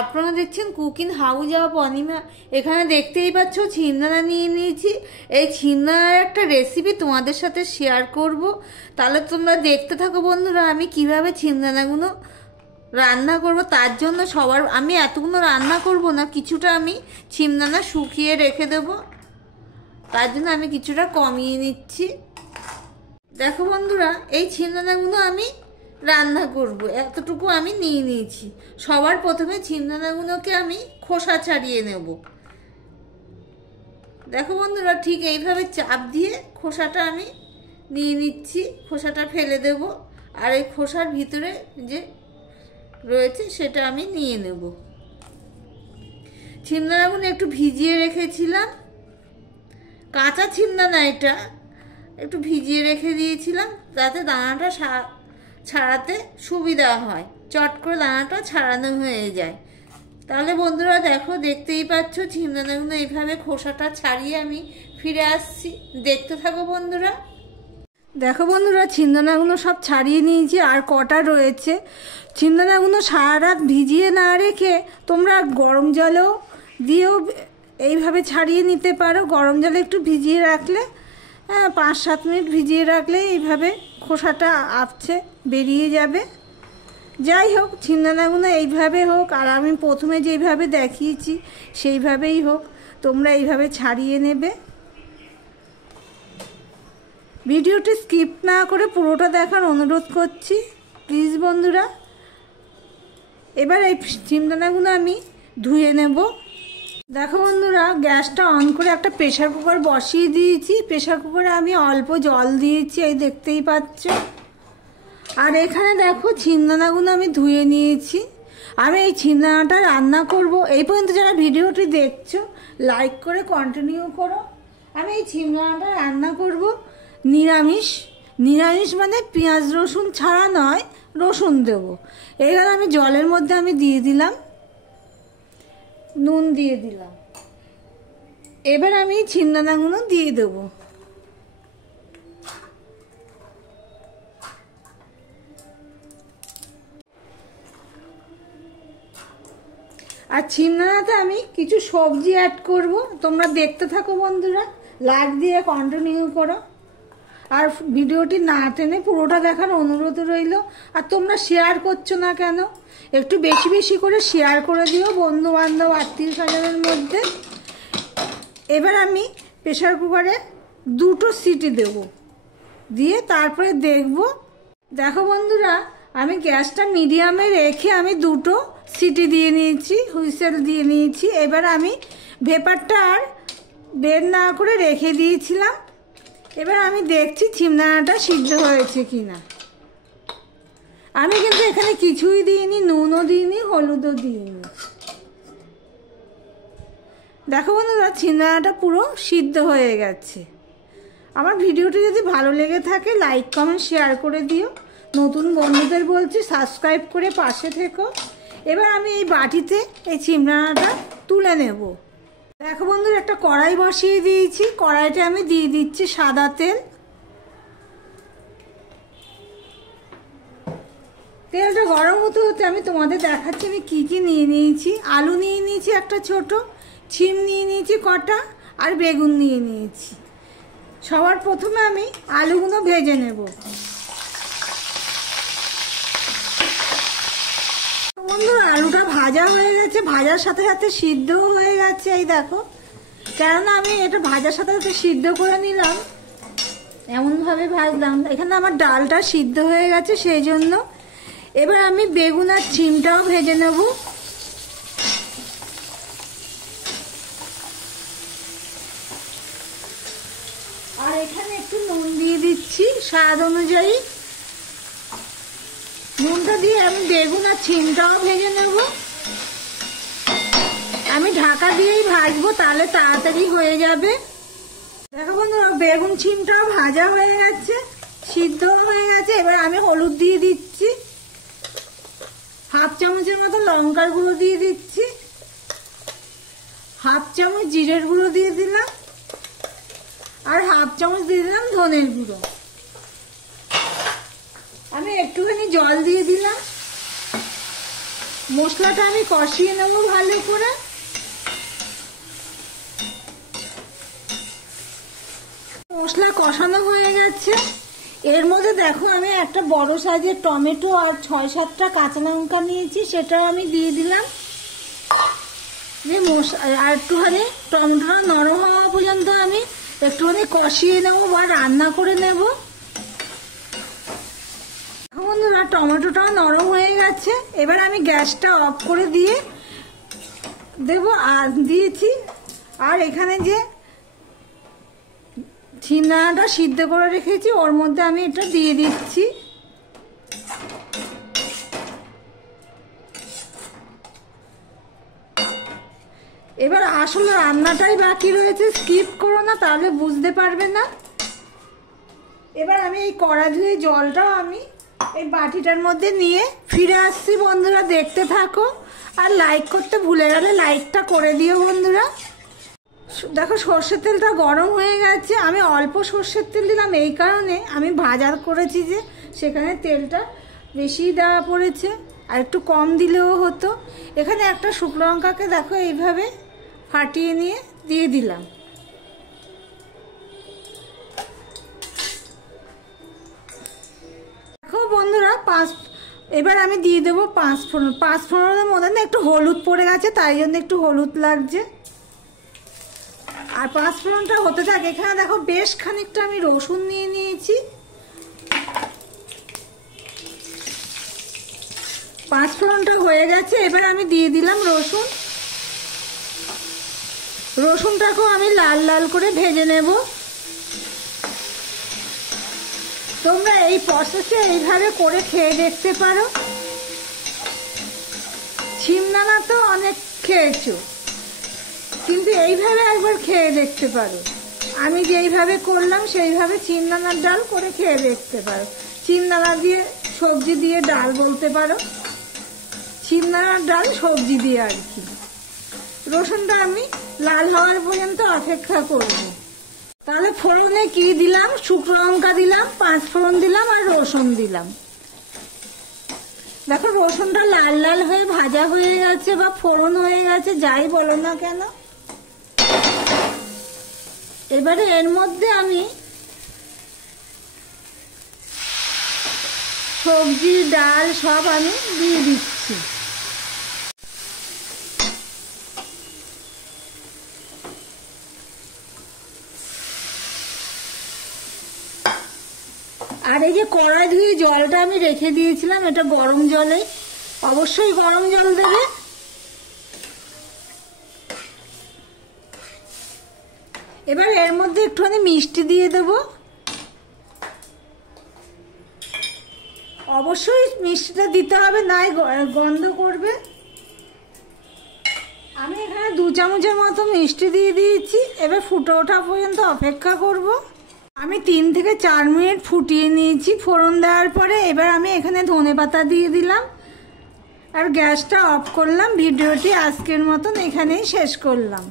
আপনারা দেখছেন cooking house of Anima. এখানে দেখতেই পাচ্ছ ছিন্দানা নিয়ে নিয়েছি। এই ছিন্দানার একটা রেসিপি তোমাদের সাথে শেয়ার করব, তাহলে তোমরা দেখতে থাকো বন্ধুরা আমি কিভাবে ছিন্দানাগুলো রান্না করব। তার জন্য আমি এতগুলো রান্না করব না, কিছুটা আমি ছিন্দানা শুকিয়ে রেখে দেব, তার জন্য আমি কিছুটা কমিয়ে নিচ্ছি। দেখো বন্ধুরা, এই ছিন্দানাগুলো আমি রান্না করব, এতটুকু আমি নিয়ে নিয়েছি। সবার প্রথমে ছিন্দানাগুলোকে আমি খোসা ছাড়িয়ে নেব। দেখো বন্ধুরা, ঠিক এইভাবে চাপ দিয়ে খোসাটা আমি নিয়ে নিচ্ছি, খোসাটা ফেলে দেব। আর এই খোসার ভিতরে যে রয়েছে সেটা আমি নিয়ে নেব। ছিন্দানাগুলো একটু ভিজিয়ে রেখেছিলাম, কাঁচা ছিন্দানা, এটা একটু ভিজিয়ে রেখে দিয়েছিলাম যাতে দানাটা ছাড়াতে সুবিধা হয়, চট করে দানাটা ছাড়ানো হয়ে যায়। তাহলে বন্ধুরা দেখো, দেখতেই পাচ্ছ ছিন্দানাগুলো এইভাবে খোসাটা ছাড়িয়ে আমি ফিরে আসছি, দেখতে থাকো বন্ধুরা। দেখো বন্ধুরা, ছিন্দানাগুলো সব ছাড়িয়ে নিয়েছি, আর কটা রয়েছে। ছিন্দানাগুলো সারা রাত ভিজিয়ে না রেখে তোমরা গরম জলেও দিয়েও এইভাবে ছাড়িয়ে নিতে পারো। গরম জলে একটু ভিজিয়ে রাখলে, 5-7 মিনিট ভিজিয়ে রাখলে এইভাবে খোসাটা আপছে বেরিয়ে যাবে। যাই হোক, ছিন্দানাগুলো এইভাবে হোক আর আমি প্রথমে যেইভাবে দেখিয়েছি সেইভাবেই হোক, তোমরা এইভাবে ছাড়িয়ে নেবে। ভিডিওটি স্কিপ না করে পুরোটা দেখার অনুরোধ করছি প্লিজ বন্ধুরা। এবার এই ছিন্দানাগুলো আমি ধুয়ে নেব। দেখো বন্ধুরা, গ্যাসটা অন করে একটা প্রেসার কুকার বসিয়ে দিয়েছি। প্রেসার কুকারে আমি অল্প জল দিয়েছি, এই দেখতেই পাচ্ছ। আর এখানে দেখো ছিন্দানাগুলো আমি ধুয়ে নিয়েছি। আমি এই ছিন্দানাটা রান্না করব। এই পর্যন্ত যারা ভিডিওটি দেখছো লাইক করে কন্টিনিউ করো। আমি এই ছিন্দানাটা রান্না করব নিরামিষ মানে পেঁয়াজ রসুন ছাড়া নয়, রসুন দেবো। এবার আমি জলের মধ্যে আমি দিয়ে দিলাম, নুন দিয়ে দিলাম। এবার আমি ছিন্দানাগুলো দিয়ে দেবো। আর ছিন্দানাতে আমি কিছু সবজি অ্যাড করব, তোমরা দেখতে থাকো বন্ধুরা, লাইক দিয়ে কন্টিনিউ করো। আর ভিডিওটি না টেনে পুরোটা দেখার অনুরোধ রইল। আর তোমরা শেয়ার করছো না কেন? একটু বেশি বেশি করে শেয়ার করে দিও বন্ধু বান্ধব আত্মীয় স্বজনের মধ্যে। এবার আমি প্রেসার কুকারে 2টো সিটি দেব, দিয়ে তারপরে দেখব। দেখো বন্ধুরা, আমি গ্যাসটা মিডিয়ামে রেখে আমি 2টো সিটি দিয়ে নিয়েছি, হুইসেল দিয়ে নিয়েছি। এবার আমি ভেপারটা আর বের না করে রেখে দিয়েছিলাম। এবার আমি দেখছি ছিন্দানাটা সিদ্ধ হয়েছে কিনা। আমি কিন্তু এখানে কিছুই দিইনি, নুনও দিইনি, হলুদও দিইনি। দেখো বন্ধুরা, ছিন্দানাটা পুরো সিদ্ধ হয়ে গেছে। আমার ভিডিওটি যদি ভালো লেগে থাকে লাইক কমেন্ট শেয়ার করে দিও। নতুন বন্ধুদের বলছি সাবস্ক্রাইব করে পাশে থেকো। এবার আমি এই বাটিতে এই ছিন্দানাটা তুলে নেব। দেখো বন্ধুরা, একটা কড়াই বসিয়ে দিয়েছি। কড়াইতে আমি দিয়ে দিচ্ছি সাদা তেল। তেলটা গরম হতে হতে আমি তোমাদের দেখাচ্ছি আমি কি কি নিয়ে নিয়েছি। আলু নিয়ে নিয়েছি একটা ছোট, শিম নিয়ে নিয়েছি কটা, আর বেগুন নিয়ে নিয়েছি। সবার প্রথমে আমি আলুগুলো ভেজে নেব। বন্ধুরা, আলুটা ভাজা হয়ে গেছে, ভাজার সাথে সাথে সিদ্ধও হয়ে গেছে। এই দেখো, কেননা আমি এটা ভাজার সাথে সাথে সিদ্ধ করে নিলাম, এমনভাবে ভাজলাম। এখানে আমার ডালটা সিদ্ধ হয়ে গেছে সেই জন্য। এবার আমি বেগুন আর শিমটাও ভেজে নেব। আর এখানে একটু নুন দিয়ে দিচ্ছি স্বাদ অনুযায়ী। নুনটা দিয়ে আমি বেগুন আর শিমটাও ভেজে নেব। আমি ঢাকা দিয়েই ভাজবো, তাহলে তাড়াতাড়ি হয়ে যাবে। দেখো বন্ধুরা, বেগুন শিমটাও ভাজা হয়ে গেছে, সিদ্ধ হয়ে গেছে। এবার আমি হলুদ দিয়ে দিচ্ছি, 1/2 চামচের মতো লঙ্কার গুঁড়ো দিয়ে দিচ্ছি, 1/2 চামচ জিরের গুঁড়ো দিয়ে দিলাম, আর 1/2 চামচ দিয়ে দিলাম ধনের গুঁড়ো। আমি একটুখানি জল দিয়ে দিলাম। মশলাটা আমি কষিয়ে নেব ভালো করে। মশলা কষানো হয়ে গেছে। এর মধ্যে দেখো আমি একটা বড় সাইজের টমেটো আর 6-7টা কাঁচা লঙ্কা নিয়েছি, সেটাও আমি দিয়ে দিলাম। আর একটুখানি টমেটোটা নরম হওয়া পর্যন্ত আমি একটুখানি কষিয়ে নেবো বা রান্না করে নেব। বন্ধুরা টমেটোটাও নরম হয়ে গেছে, এবার আমি গ্যাসটা অফ করে দিয়ে দেবো। আর দিয়েছি, আর এখানে যে ছিন্নাটা সিদ্ধ করে রেখেছি ওর মধ্যে আমি এটা দিয়ে দিচ্ছি। এবার আসলে রান্নাটাই বাকি রয়েছে, স্কিপ করো না তাহলে বুঝতে পারবে না। এবার আমি এই কড়া ধুয়ে জলটাও আমি এই বাটিটার মধ্যে নিয়ে ফিরে আসছি। বন্ধুরা দেখতে থাকো, আর লাইক করতে ভুলে গেলে লাইকটা করে দিও বন্ধুরা। দেখো সর্ষের তেলটা গরম হয়ে গেছে। আমি অল্প সর্ষের তেল দিলাম এই কারণে, আমি ভাজা করেছি যে সেখানে তেলটা বেশি দেওয়া পড়েছে, আর একটু কম দিলেও হতো। এখানে একটা শুকনো লঙ্কাকে দেখো এইভাবে ফাটিয়ে নিয়ে দিয়ে দিলাম। দেখো বন্ধুরা এবার আমি দিয়ে দেবো 5 ফোড়ন। 5 ফোড়নের মধ্যে না একটু হলুদ পড়ে গেছে, তাই জন্য একটু হলুদ লাগছে। আর 5 ফোড়নটা হতে থাকে, এখানে দেখো বেশ খানিকটা আমি রসুন নিয়ে নিয়েছি। 5 ফোড়নটা হয়ে গেছে, এবার আমি দিয়ে দিলাম রসুন। রসুনটাকেও আমি লাল লাল করে ভেজে নেব। তোমরা এই প্রসেসে এইভাবে করে খেয়ে দেখতে পারো। শিমদানা তো অনেক খেয়েছো, কিন্তু এইভাবে একবার খেয়ে দেখতে পারো। আমি যেইভাবে করলাম সেইভাবে শিমদানার ডাল করে খেয়ে দেখতে পারো। শিমদানা দিয়ে সবজি দিয়ে ডাল বলতে পারো, শিমদানার ডাল সবজি দিয়ে আর কি। রসুনটা আমি লাল হওয়ার পর্যন্ত অপেক্ষা করব। তাহলে ফোড়নে কি দিলাম? শুকনো লঙ্কা দিলাম, 5 ফোড়ন দিলাম আর রসুন দিলাম। দেখো রসুনটা লাল লাল হয়ে ভাজা হয়ে গেছে বা ফোড়ন হয়ে গেছে, যাই বলো না কেন। এবারে এর মধ্যে আমি সবজি ডাল সব আমি দিয়ে দিচ্ছি। আর এই যে কড়াই ধুয়ে জলটা আমি রেখে দিয়েছিলাম, এটা গরম জলে, অবশ্যই গরম জল দেবে। এবার এর মধ্যে একটুখানি মিষ্টি দিয়ে দেবো। অবশ্যই মিষ্টিটা দিতে হবে, নাই গন্ধ করবে। আমি এখানে 2 চামচের মতো মিষ্টি দিয়ে দিয়েছি। এবার ফুটে ওঠা পর্যন্ত অপেক্ষা করব। আমি 3 থেকে 4 মিনিট ফুটিয়ে নিয়েছি ফোড়ন দেওয়ার পরে। এবার আমি এখানে ধনেপাতা দিয়ে দিলাম আর গ্যাসটা অফ করলাম। ভিডিওটি আজকের মতন এখানেই শেষ করলাম।